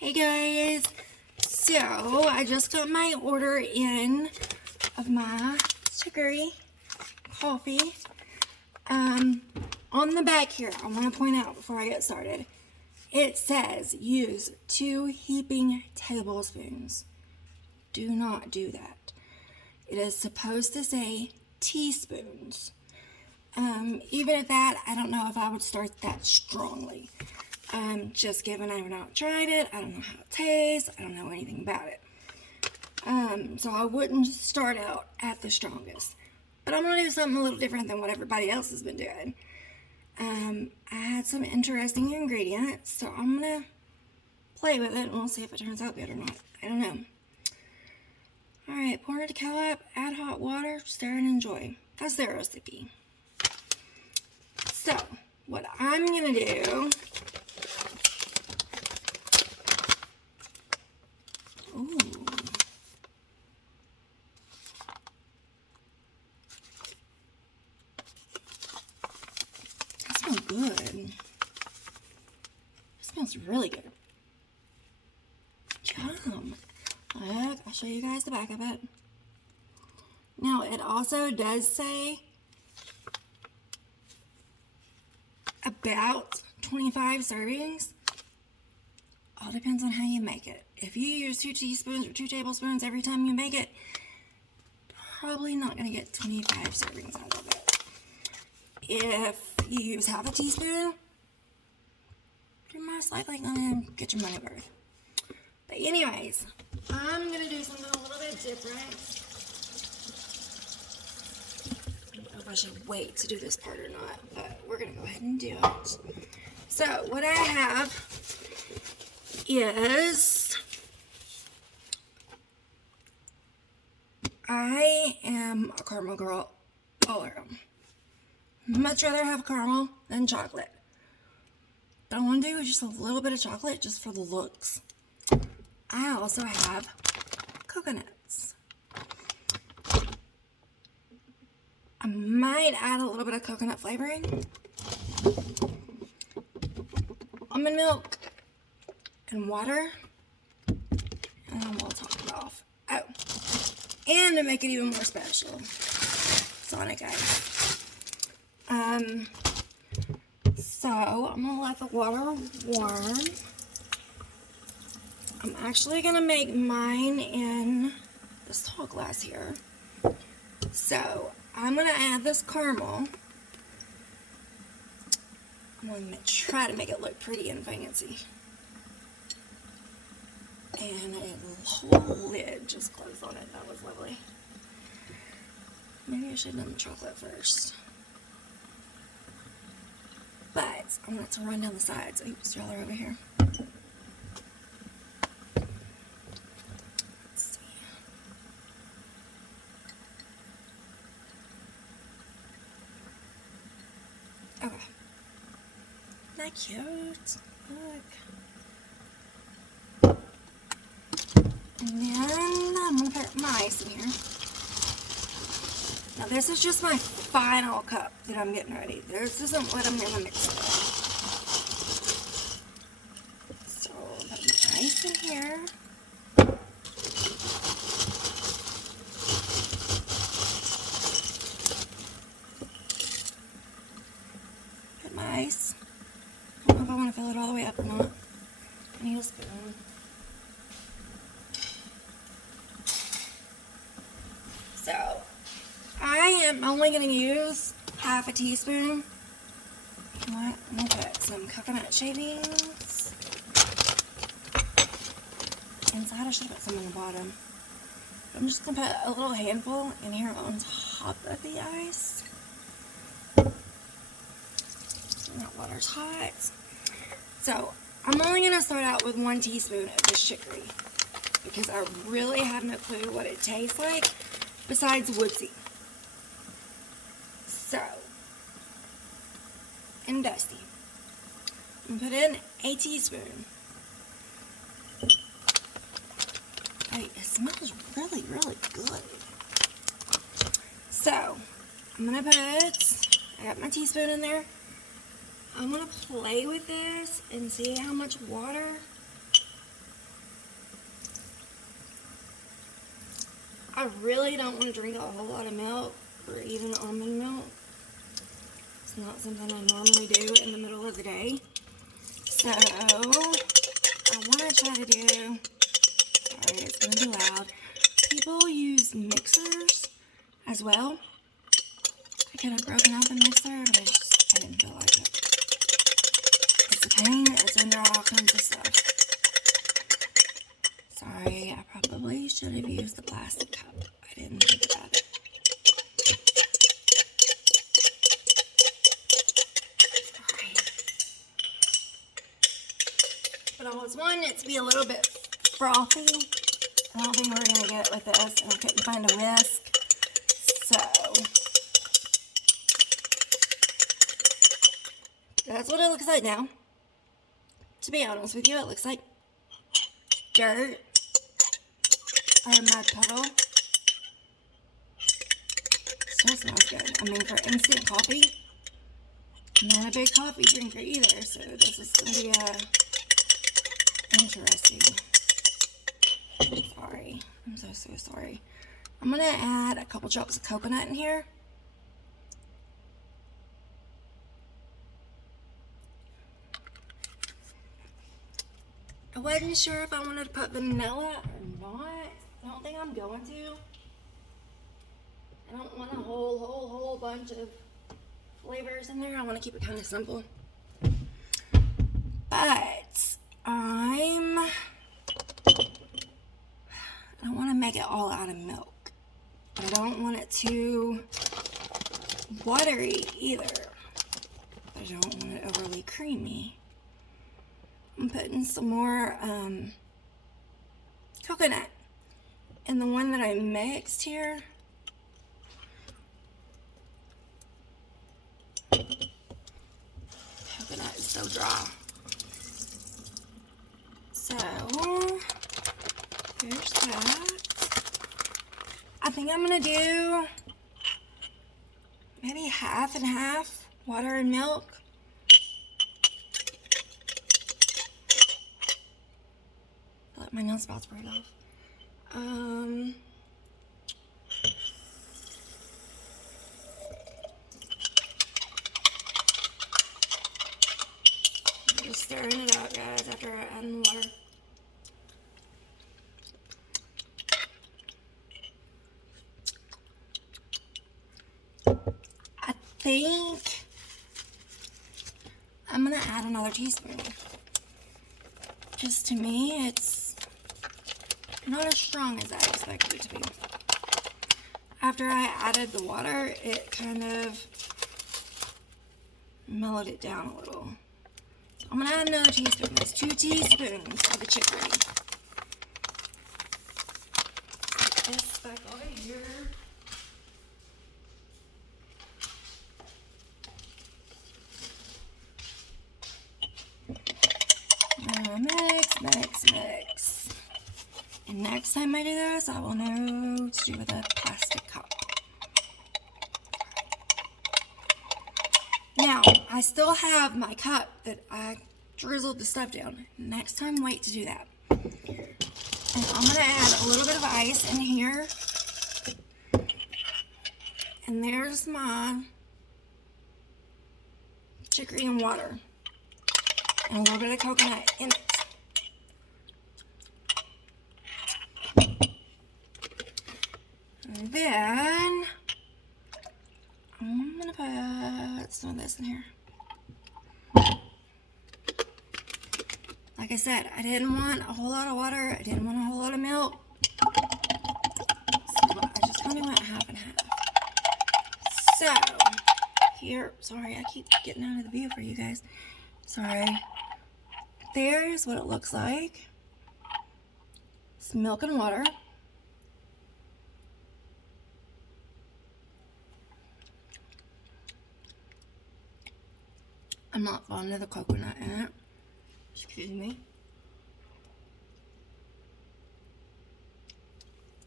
Hey guys, so I just got my order in of my chicory coffee. On the back here, I want to point out before I get started, it says use 2 heaping tablespoons. Do not do that. It is supposed to say teaspoons. Even at that, I don't know if I would start that strongly. Just given I've not tried it, I don't know how it tastes, I don't know anything about it. So I wouldn't start out at the strongest. But I'm going to do something a little different than what everybody else has been doing. I had some interesting ingredients, so I'm going to play with it and we'll see if it turns out good or not. I don't know. Alright, pour into a cup, add hot water, stir and enjoy. That's their recipe. So, what I'm going to do... Ooh. That smells good. It smells really good. Yum. Look, I'll show you guys the back of it. Now, it also does say about 25 servings. All depends on how you make it. If you use 2 teaspoons or 2 tablespoons every time you make it, probably not going to get 25 servings out of it. If you use half a teaspoon, you're most likely going to get your money worth. But anyways, I'm going to do something a little bit different. I don't know if I should wait to do this part or not, but we're going to go ahead and do it. So, what I have is, I am a caramel girl all around. Much rather have caramel than chocolate. But I want to do just a little bit of chocolate just for the looks. I also have coconuts. I might add a little bit of coconut flavoring. Almond milk and water. And then we'll top it off. Oh, and to make it even more special, Sonic Ice. So I'm gonna let the water warm. I'm actually gonna make mine in this tall glass here. So I'm gonna add this caramel. I'm gonna try to make it look pretty and fancy. And a whole lid just closed on it. That was lovely. Maybe I should have done the chocolate first. But I want it to run down the sides. Oops, y'all are over here. Let's see. Okay. Isn't that cute? Look. And then I'm going to put my ice in here. Now this is just my final cup that I'm getting ready. This isn't what I'm going to mix with. So I'll put my ice in here. Put my ice. I don't know if I want to fill it all the way up or not. I need a spoon. So, I am only going to use half a teaspoon. You know what? I'm going to put some coconut shavings inside. I should have put some on the bottom. I'm just going to put a little handful in here on top of the ice. That water's hot. So, I'm only going to start out with 1 teaspoon of this chicory because I really have no clue what it tastes like besides woodsy. So, and dusty. I'm going to put in a teaspoon. Wait, it smells really, really good. So, I'm going to I got my teaspoon in there. I'm going to play with this and see how much water I really don't want to drink a whole lot of milk or even almond milk. It's not something I normally do in the middle of the day. So, I want to try to do, sorry, it's going to be loud. People use mixers as well. I could have broken out the mixer, but I didn't feel like it. It's a pain, it's under all kinds of stuff. Sorry, I probably should have used the plastic cup. I didn't think about it. Sorry. But I always wanted it to be a little bit frothy. I don't think we're going to get it with this, and I couldn't find a whisk. So, that's what it looks like now. To be honest with you, it looks like dirt or a mud puddle. Still smells good. I mean, for instant coffee, I'm not a big coffee drinker either, so this is going to be interesting. Sorry. I'm so sorry. I'm going to add a couple drops of coconut in here. I wasn't sure if I wanted to put vanilla or not. I don't think I'm going to. I don't want a whole bunch of flavors in there. I want to keep it kind of simple. But I don't want to make it all out of milk. But I don't want it too watery either. I don't want it overly creamy. I'm putting some more coconut in the one that I mixed here. Coconut is so dry. So, here's that. I think I'm going to do maybe half and half water and milk. My nail spots right off. Just stirring it out, guys, after I add the water. I think I'm gonna add another teaspoon. Just to me, it's not as strong as I expected it to be. After I added the water, it kind of mellowed it down a little. So I'm going to add another teaspoon. That's 2 teaspoons of the chicory. Put this back over here. Mix. And next time I do this, I will know what to do with a plastic cup. Now, I still have my cup that I drizzled the stuff down. Next time, wait to do that. And I'm going to add a little bit of ice in here. And there's my chicory and water. And a little bit of coconut in it. And then I'm going to put some of this in here. Like I said, I didn't want a whole lot of water. I didn't want a whole lot of milk. So I just kind of went half and half. So, here, sorry, I keep getting out of the view for you guys. Sorry. There's what it looks like. It's milk and water. I'm not fond of the coconut in it. Excuse me.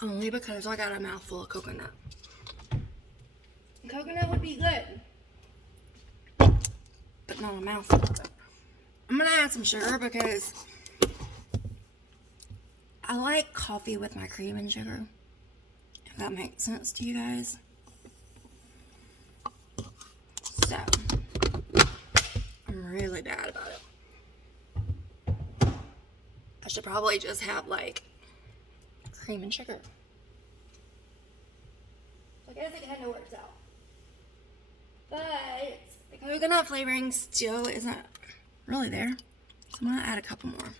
Only because I got a mouthful of coconut. Coconut would be good, but not a mouthful of it. I'm gonna add some sugar because I like coffee with my cream and sugar. that makes sense to you guys. So, I'm really bad about it. I should probably just have like cream and sugar. I guess it kind of works out. But the coconut flavoring still isn't really there. So I'm going to add a couple more.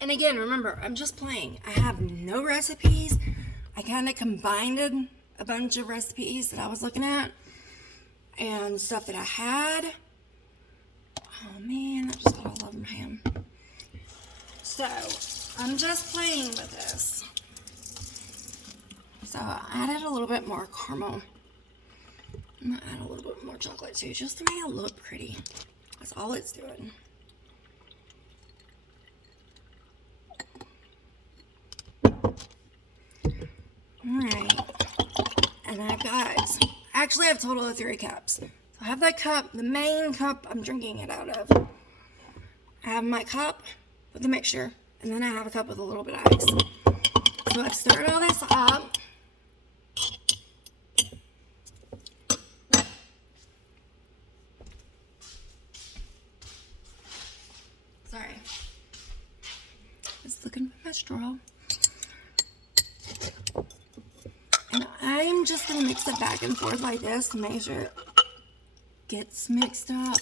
And again, remember, I'm just playing. I have no recipes. I kind of combined a bunch of recipes that I was looking at and stuff that I had. Oh man, that just got all over my hand. So, I'm just playing with this. So, I added a little bit more caramel. I'm going to add a little bit more chocolate too, just to make it look pretty. That's all it's doing. Alright. And I actually have a total of 3 cups. So I have that cup, the main cup I'm drinking it out of. I have my cup with the mixture, and then I have a cup with a little bit of ice. So I've stirred all this up. Sorry. Just looking for my straw. And I'm just going to mix it back and forth like this to make sure it gets mixed up.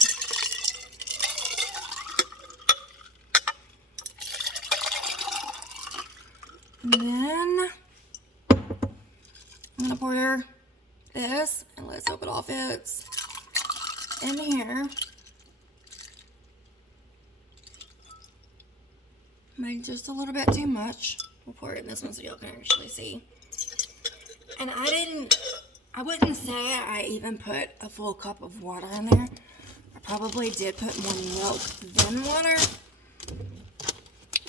And then I'm going to pour this, and let's hope it all fits in here. Maybe just a little bit too much. We'll pour it in this one so y'all can actually see. And I wouldn't say I even put a full cup of water in there. I probably did put more milk than water.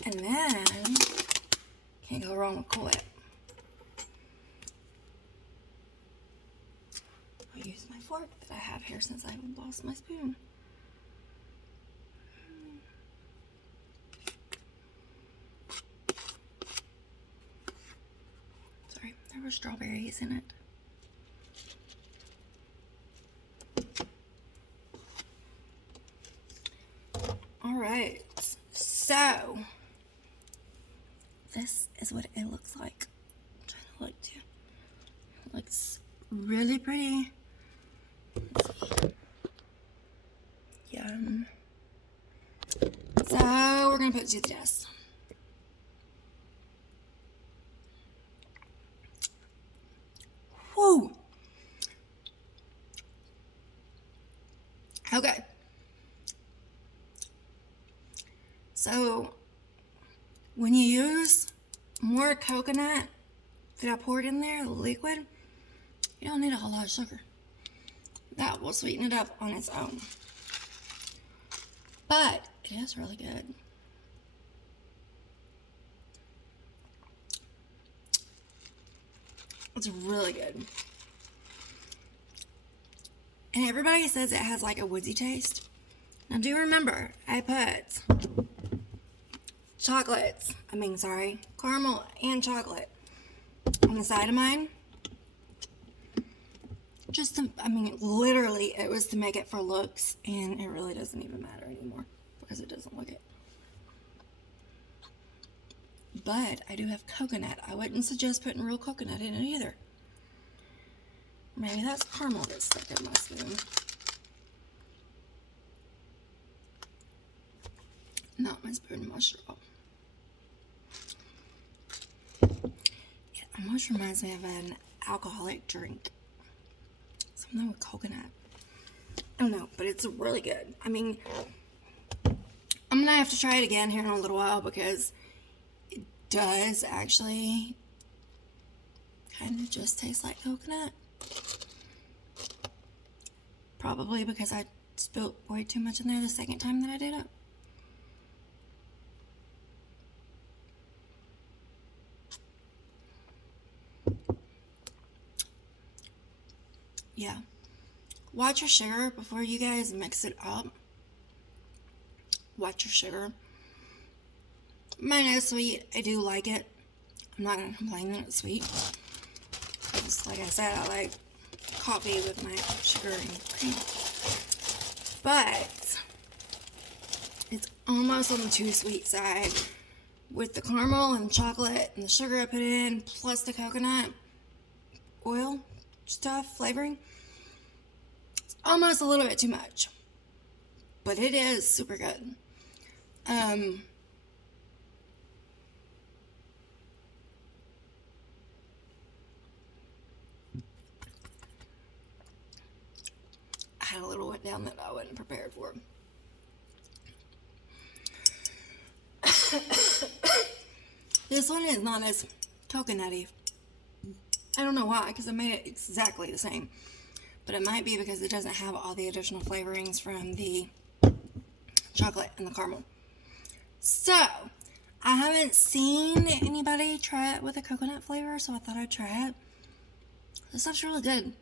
And then, can't go wrong with Cool-Whip. I'll use my fork that I have here since I lost my spoon. Sorry, there were strawberries in it. Alright, so this is what it looks like. I'm trying to look too. It looks really pretty. Yum. So we're gonna put it to the test. Whoa. Okay. So when you use more coconut that I poured in there, the liquid, you don't need a whole lot of sugar. That will sweeten it up on its own. But it is really good. It's really good. And everybody says it has like a woodsy taste. Now do remember, I put caramel and chocolate on the side of mine. Just to, literally, it was to make it for looks, and it really doesn't even matter anymore because it doesn't look it. But I do have coconut. I wouldn't suggest putting real coconut in it either. Maybe that's caramel that's stuck in my spoon. Not my spoon, my straw. It almost reminds me of an alcoholic drink. Something with coconut. I don't know, but it's really good. I'm gonna have to try it again here in a little while because it does actually kind of just taste like coconut. Probably because I spilled way too much in there the second time that I did it. Yeah. Watch your sugar before you guys mix it up. Watch your sugar. Mine is sweet. I do like it. I'm not gonna complain that it's sweet. Just like I said, I like coffee with my sugar and cream. But it's almost on the too sweet side. With the caramel and chocolate and the sugar I put in, plus the coconut oil stuff, flavoring, it's almost a little bit too much. But it is super good. I had a little wet down that I wasn't prepared for. This one is not as coconutty. I don't know why, because I made it exactly the same. But it might be because it doesn't have all the additional flavorings from the chocolate and the caramel. So, I haven't seen anybody try it with a coconut flavor, so I thought I'd try it. This stuff's really good.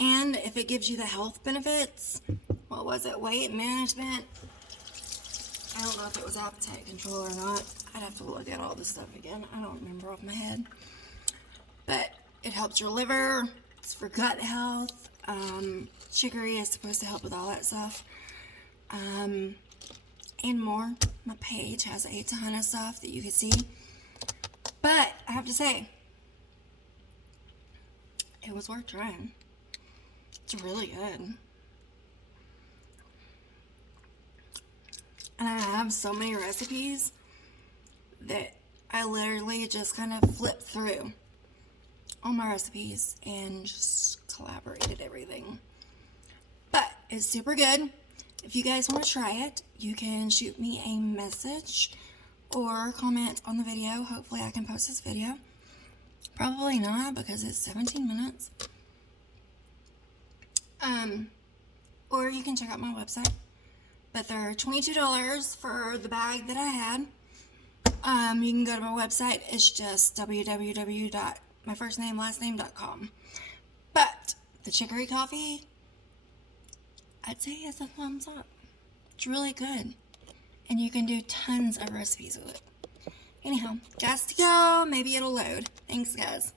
And if it gives you the health benefits, what was it, weight management? I don't know if it was appetite control or not. I'd have to look at all this stuff again. I don't remember off my head. But it helps your liver. It's for gut health. Chicory is supposed to help with all that stuff. And more. My page has a ton of stuff that you can see. But I have to say, it was worth trying. It's really good. And I have so many recipes that I literally just kind of flipped through all my recipes and just collaborated everything. But it's super good. If you guys want to try it, you can shoot me a message or comment on the video. Hopefully I can post this video. Probably not, because it's 17 minutes. Or you can check out my website. But they're $22 for the bag that I had. You can go to my website. It's just www.myfirstnamelastname.com. But the chicory coffee, I'd say it's a thumbs up. It's really good. And you can do tons of recipes with it. Anyhow, got to go. Maybe it'll load. Thanks, guys.